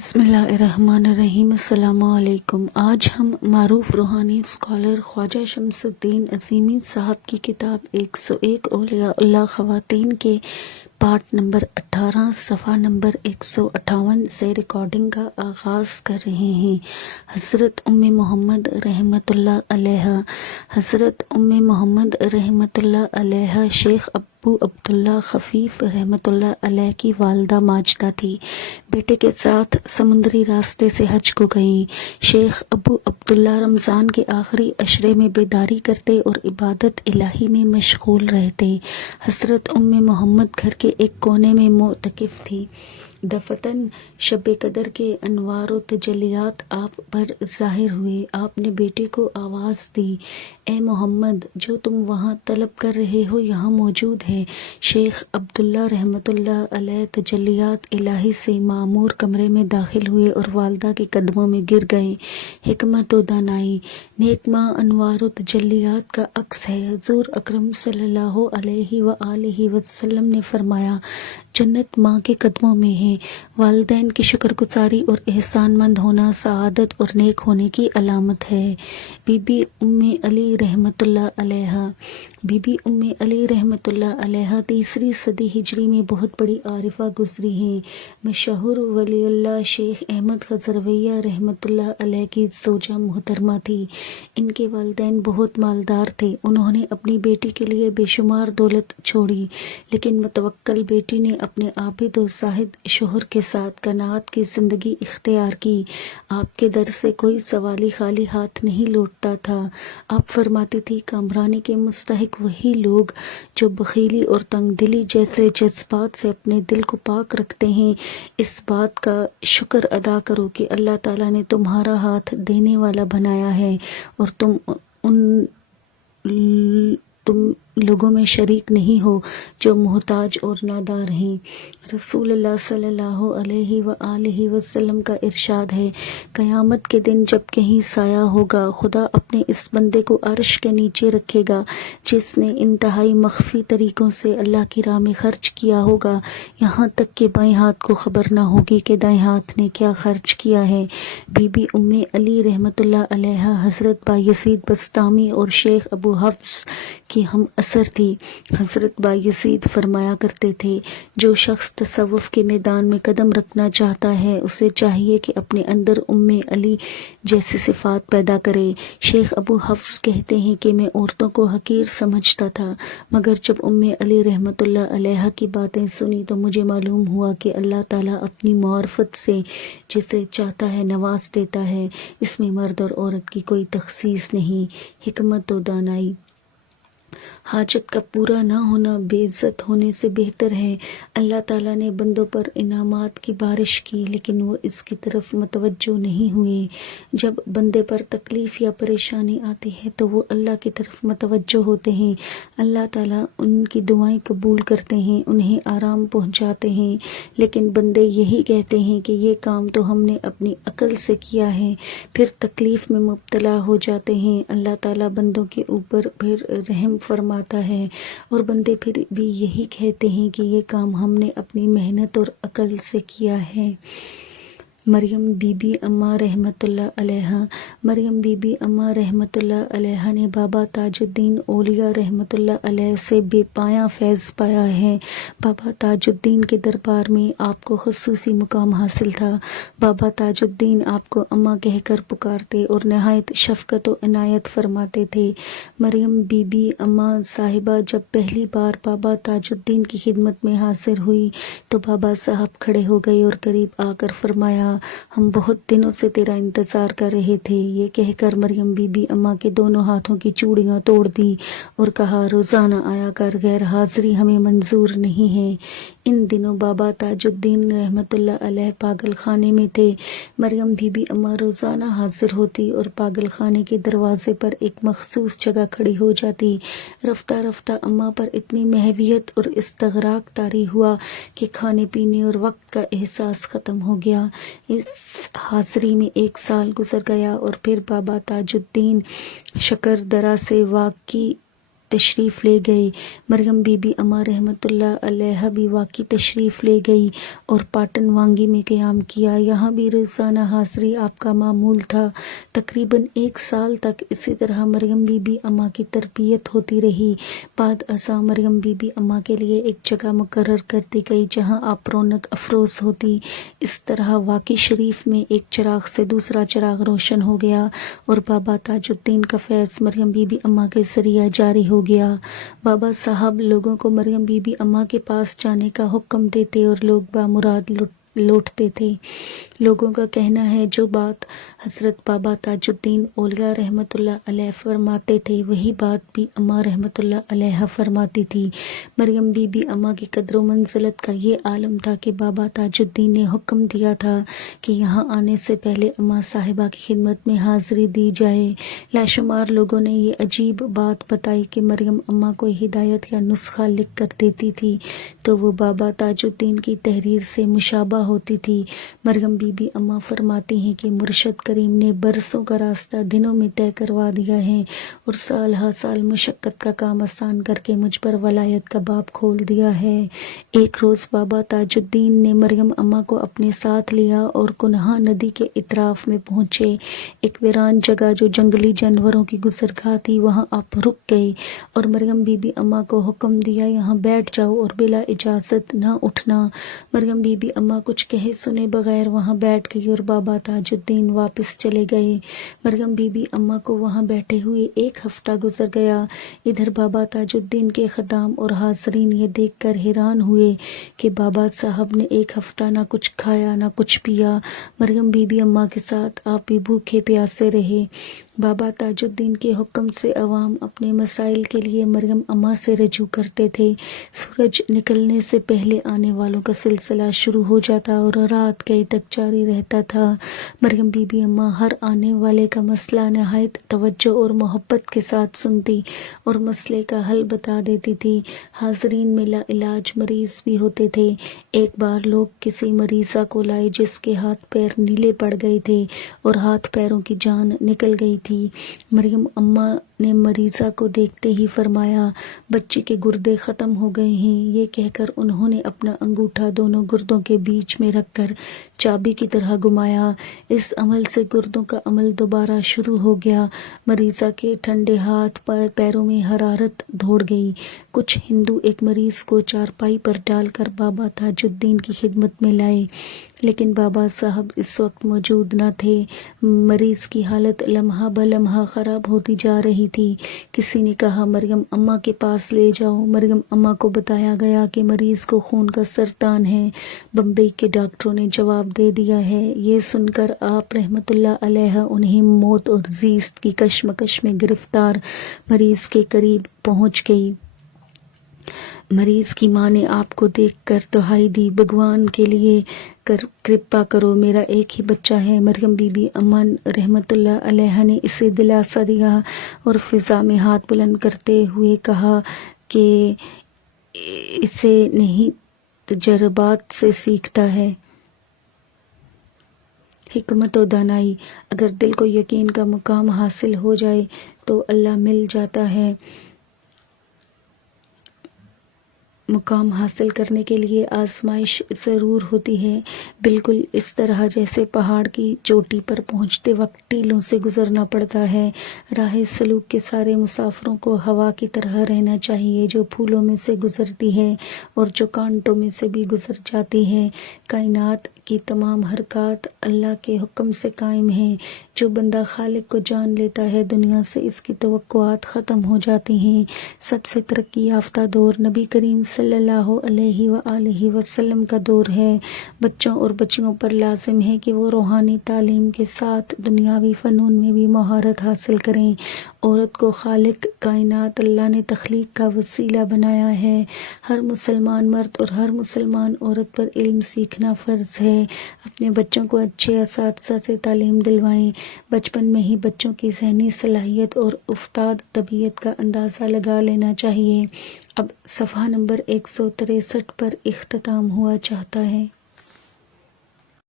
بسم اللہ الرحمن الرحیم۔ السلام علیکم۔ آج ہم معروف روحانی اسکالر خواجہ شمس الدین عظیمی صاحب کی کتاب 101 اولیاء اللہ خواتین کے پارٹ نمبر 18 صفحہ نمبر 158 سے ریکارڈنگ کا آغاز کر رہے ہیں۔ حضرت ام محمد رحمۃ اللہ علیہ حضرت ام محمد رحمۃ اللہ علیہ شیخ ابو عبداللہ خفیف رحمۃ اللہ علیہ کی والدہ ماجدہ تھی۔ بیٹے کے ساتھ سمندری راستے سے حج کو گئیں۔ شیخ ابو عبداللہ رمضان کے آخری عشرے میں بیداری کرتے اور عبادت الہی میں مشغول رہتے۔ حضرت ام محمد گھر کے ایک کونے میں معتکف تھی۔ دفتن شب قدر کے انوار و تجلیات آپ پر ظاہر ہوئے۔ آپ نے بیٹے کو آواز دی، اے محمد، جو تم وہاں طلب کر رہے ہو یہاں موجود ہے۔ شیخ عبداللہ رحمۃ اللہ علیہ تجلیات الہی سے معمور کمرے میں داخل ہوئے اور والدہ کے قدموں میں گر گئے۔ حکمت و دانائی، نیک ماں انوار و تجلیات کا عکس ہے۔ حضور اکرم صلی اللہ علیہ وآلہ وسلم نے فرمایا، جنت ماں کے قدموں میں ہے۔ والدین کی شکر گزاری اور احسان مند ہونا سعادت اور نیک ہونے کی علامت ہے۔ بی بی ام علی رحمۃ اللہ علیہ بی بی ام علی رحمۃ اللہ علیہ 3 صدی ہجری میں بہت بڑی عارفہ گزری ہیں۔ مشہور ولی اللہ شیخ احمد خضرویہ رحمۃ اللہ علیہ کی زوجہ محترمہ تھی۔ ان کے والدین بہت مالدار تھے۔ انہوں نے اپنی بیٹی کے لیے بے شمار دولت چھوڑی، لیکن متوکل بیٹی نے اپنے عابد و زاہد شوہر کے ساتھ قناعت کی زندگی اختیار کی۔ آپ کے در سے کوئی سوالی خالی ہاتھ نہیں لوٹتا تھا۔ آپ فرماتی تھی، کامرانی کے مستحق وہی لوگ جو بخیلی اور تنگ دلی جیسے جذبات سے اپنے دل کو پاک رکھتے ہیں۔ اس بات کا شکر ادا کرو کہ اللہ تعالیٰ نے تمہارا ہاتھ دینے والا بنایا ہے اور تم لوگوں میں شریک نہیں ہو جو محتاج اور نادار ہیں۔ رسول اللہ صلی اللہ علیہ وآلہ وسلم کا ارشاد ہے، قیامت کے دن جب کہیں سایہ ہوگا، خدا اپنے اس بندے کو عرش کے نیچے رکھے گا جس نے انتہائی مخفی طریقوں سے اللہ کی راہ میں خرچ کیا ہوگا، یہاں تک کہ بائیں ہاتھ کو خبر نہ ہوگی کہ دائیں ہاتھ نے کیا خرچ کیا ہے۔ بی بی ام علی رحمۃ اللہ علیہ حضرت بایزید بسطامی اور شیخ ابو حفص کی ہم اثر تھی۔ حضرت بایزید فرمایا کرتے تھے، جو شخص تصوف کے میدان میں قدم رکھنا چاہتا ہے اسے چاہیے کہ اپنے اندر ام علی جیسی صفات پیدا کرے۔ شیخ ابو حفص کہتے ہیں کہ میں عورتوں کو حقیر سمجھتا تھا، مگر جب ام علی رحمۃ اللہ علیہ کی باتیں سنی تو مجھے معلوم ہوا کہ اللہ تعالیٰ اپنی معرفت سے جسے چاہتا ہے نواز دیتا ہے۔ اس میں مرد اور عورت کی کوئی تخصیص نہیں۔ حکمت و دانائی، حاجت کا پورا نہ ہونا بے عزت ہونے سے بہتر ہے۔ اللہ تعالیٰ نے بندوں پر انعامات کی بارش کی، لیکن وہ اس کی طرف متوجہ نہیں ہوئے۔ جب بندے پر تکلیف یا پریشانی آتی ہے تو وہ اللہ کی طرف متوجہ ہوتے ہیں۔ اللہ تعالیٰ ان کی دعائیں قبول کرتے ہیں، انہیں آرام پہنچاتے ہیں، لیکن بندے یہی کہتے ہیں کہ یہ کام تو ہم نے اپنی عقل سے کیا ہے، پھر تکلیف میں مبتلا ہو جاتے ہیں۔ اللہ تعالیٰ بندوں کے اوپر پھر رحم فرماتا ہے اور بندے پھر بھی یہی کہتے ہیں کہ یہ کام ہم نے اپنی محنت اور عقل سے کیا ہے۔ مریم بی بی اماں رحمۃ اللہ علیہ مریم بی بی اماں رحمۃ اللہ علیہ نے بابا تاج الدین اولیاء رحمۃ اللہ علیہ سے بے پایاں فیض پایا ہے۔ بابا تاج الدین کے دربار میں آپ کو خصوصی مقام حاصل تھا۔ بابا تاج الدین آپ کو اماں کہہ کر پکارتے اور نہایت شفقت و عنایت فرماتے تھے۔ مریم بی بی اماں صاحبہ جب پہلی بار بابا تاج الدین کی خدمت میں حاضر ہوئی تو بابا صاحب کھڑے ہو گئے اور قریب آ کر فرمایا، ہم بہت دنوں سے تیرا انتظار کر رہے تھے۔ یہ کہہ کر مریم بی بی اماں کے دونوں ہاتھوں کی چوڑیاں توڑ دی اور کہا، روزانہ آیا کر، غیر حاضری ہمیں منظور نہیں ہے۔ ان دنوں بابا تاج الدین رحمۃ اللہ علیہ پاگل خانے میں تھے۔ مریم بی بی اماں روزانہ حاضر ہوتی اور پاگل خانے کے دروازے پر ایک مخصوص جگہ کھڑی ہو جاتی۔ رفتہ رفتہ اماں پر اتنی محویت اور استغراق طاری ہوا کہ کھانے پینے اور وقت کا احساس ختم ہو گیا۔ اس حاضری میں 1 سال گزر گیا اور پھر بابا تاج الدین شکردرہ سے واقع تشریف لے گئے۔ مریم بی بی اما رحمۃ اللہ علیہ بھی واقعی تشریف لے گئی اور پاٹن وانگی میں قیام کیا۔ یہاں بھی روزانہ حاضری آپ کا معمول تھا۔ تقریباً 1 سال تک اسی طرح مریم بی بی اما کی تربیت ہوتی رہی۔ بعد ازاں مریم بی بی اما کے لیے ایک جگہ مقرر کر دی گئی جہاں آپ رونق افروز ہوتی۔ اس طرح واقعی شریف میں ایک چراغ سے دوسرا چراغ روشن ہو گیا اور بابا تاج الدین کا فیض مریم بی بی اما کے ذریعہ جاری ہو گیا۔ بابا صاحب لوگوں کو مریم بی بی اما کے پاس جانے کا حکم دیتے اور لوگ بامراد لوٹتے تھے۔ لوگوں کا کہنا ہے جو بات حضرت بابا تاج الدین اولیاء رحمۃ اللہ علیہ فرماتے تھے وہی بات بھی اما رحمۃ اللہ علیہ فرماتی تھی۔ مریم بی بی اما کی قدر و منزلت کا یہ عالم تھا کہ بابا تاج الدین نے حکم دیا تھا کہ یہاں آنے سے پہلے اما صاحبہ کی خدمت میں حاضری دی جائے۔ لاشمار لوگوں نے یہ عجیب بات بتائی کہ مریم اما کوئی ہدایت یا نسخہ لکھ کر دیتی تھی تو وہ بابا تاج الدین کی تحریر سے مشابہ ہوتی تھی۔ مریم بی بی اما فرماتی ہیں کہ مرشد کریم نے برسوں کا راستہ دنوں میں طے کروا دیا ہے اور سال ہا سال مشقت کا کام آسان کر کے مجھ پر ولایت کا باب کھول دیا ہے۔ ایک روز بابا تاج الدین نے مریم اما کو اپنے ساتھ لیا اور کنہا ندی کے اطراف میں پہنچے۔ ایک ویران جگہ جو جنگلی جانوروں کی گزرگاہ تھی وہاں آپ رک گئے اور مریم بی بی اما کو حکم دیا یہاں بیٹھ جاؤ اور بلا اجازت نہ اٹھنا۔ مریم بی بی اما کچھ کہے سنے بغیر وہاں بیٹھ گئی اور بابا تاج الدین واپس چلے گئے۔ مریم بی بی اما کو وہاں بیٹھے ہوئے 1 ہفتہ گزر گیا۔ ادھر بابا تاج الدین کے خدام اور حاضرین یہ دیکھ کر حیران ہوئے کہ بابا صاحب نے 1 ہفتہ نہ کچھ کھایا نہ کچھ پیا۔ مریم بی بی اما کے ساتھ آپ بھی بھوکے پیاسے رہے۔ بابا تاج الدین کے حکم سے عوام اپنے مسائل کے لیے مریم اما سے رجوع کرتے تھے۔ سورج نکلنے سے پہلے آنے والوں کا سلسلہ شروع ہو جاتا اور رات گئے تک جاری رہتا تھا۔ مریم بی بی اما ہر آنے والے کا مسئلہ نہایت توجہ اور محبت کے ساتھ سنتی اور مسئلے کا حل بتا دیتی تھی۔ حاضرین میں لا علاج مریض بھی ہوتے تھے۔ ایک بار لوگ کسی مریضہ کو لائے جس کے ہاتھ پیر نیلے پڑ گئے تھے اور ہاتھ پیروں کی جان نکل گئی تھی۔ مریم اما نے مریضہ کو دیکھتے ہی فرمایا بچی کے گردے ختم ہو گئے ہیں۔ یہ کہہ کر انہوں نے اپنا انگوٹھا دونوں گردوں کے بیچ میں رکھ کر چابی کی طرح گھمایا۔ اس عمل سے گردوں کا عمل دوبارہ شروع ہو گیا۔ مریضہ کے ٹھنڈے ہاتھ پیروں میں حرارت دوڑ گئی۔ کچھ ہندو ایک مریض کو چارپائی پر ڈال کر بابا تاج الدین کی خدمت میں لائے لیکن بابا صاحب اس وقت موجود نہ تھے۔ مریض کی حالت لمحہ بلمحہ خراب ہوتی جا رہی تھی۔ کسی نے کہا مریم اما کے پاس لے جاؤ۔ مریم اما کو بتایا گیا کہ مریض کو خون کا سرطان ہے۔ بمبئی کے ڈاکٹروں نے جواب دے دیا ہے۔ یہ سن کر آپ رحمۃ اللہ علیہ انہیں موت اور زیست کی کشمکش میں گرفتار مریض کے قریب پہنچ گئی۔ مریض کی ماں نے آپ کو دیکھ کر دہائی دی بھگوان کے لیے کرپا کرو میرا ایک ہی بچہ ہے۔ مریم بی بی اما رحمۃ اللہ علیہ نے اسے دلاسا دیا اور فضا میں ہاتھ بلند کرتے ہوئے کہا کہ اسے نہیں تجربات سے سیکھتا ہے۔ حکمت و دانائی۔ اگر دل کو یقین کا مقام حاصل ہو جائے تو اللہ مل جاتا ہے۔ مقام حاصل کرنے کے لیے آزمائش ضرور ہوتی ہے، بالکل اس طرح جیسے پہاڑ کی چوٹی پر پہنچتے وقت ٹیلوں سے گزرنا پڑتا ہے۔ راہ سلوک کے سارے مسافروں کو ہوا کی طرح رہنا چاہیے جو پھولوں میں سے گزرتی ہے اور جو کانٹوں میں سے بھی گزر جاتی ہے۔ کائنات کی تمام حرکات اللہ کے حکم سے قائم ہیں۔ جو بندہ خالق کو جان لیتا ہے دنیا سے اس کی توقعات ختم ہو جاتی ہیں۔ سب سے ترقی یافتہ دور نبی کریم صلی اللہ علیہ وآلہ وسلم کا دور ہے۔ بچوں اور بچیوں پر لازم ہے کہ وہ روحانی تعلیم کے ساتھ دنیاوی فنون میں بھی مہارت حاصل کریں۔ عورت کو خالق کائنات اللہ نے تخلیق کا وسیلہ بنایا ہے۔ ہر مسلمان مرد اور ہر مسلمان عورت پر علم سیکھنا فرض ہے۔ اپنے بچوں کو اچھے اساتذہ سے تعلیم دلوائیں۔ بچپن میں ہی بچوں کی ذہنی صلاحیت اور افتاد طبیعت کا اندازہ لگا لینا چاہیے۔ اب صفحہ نمبر 163 پر اختتام ہوا چاہتا ہے۔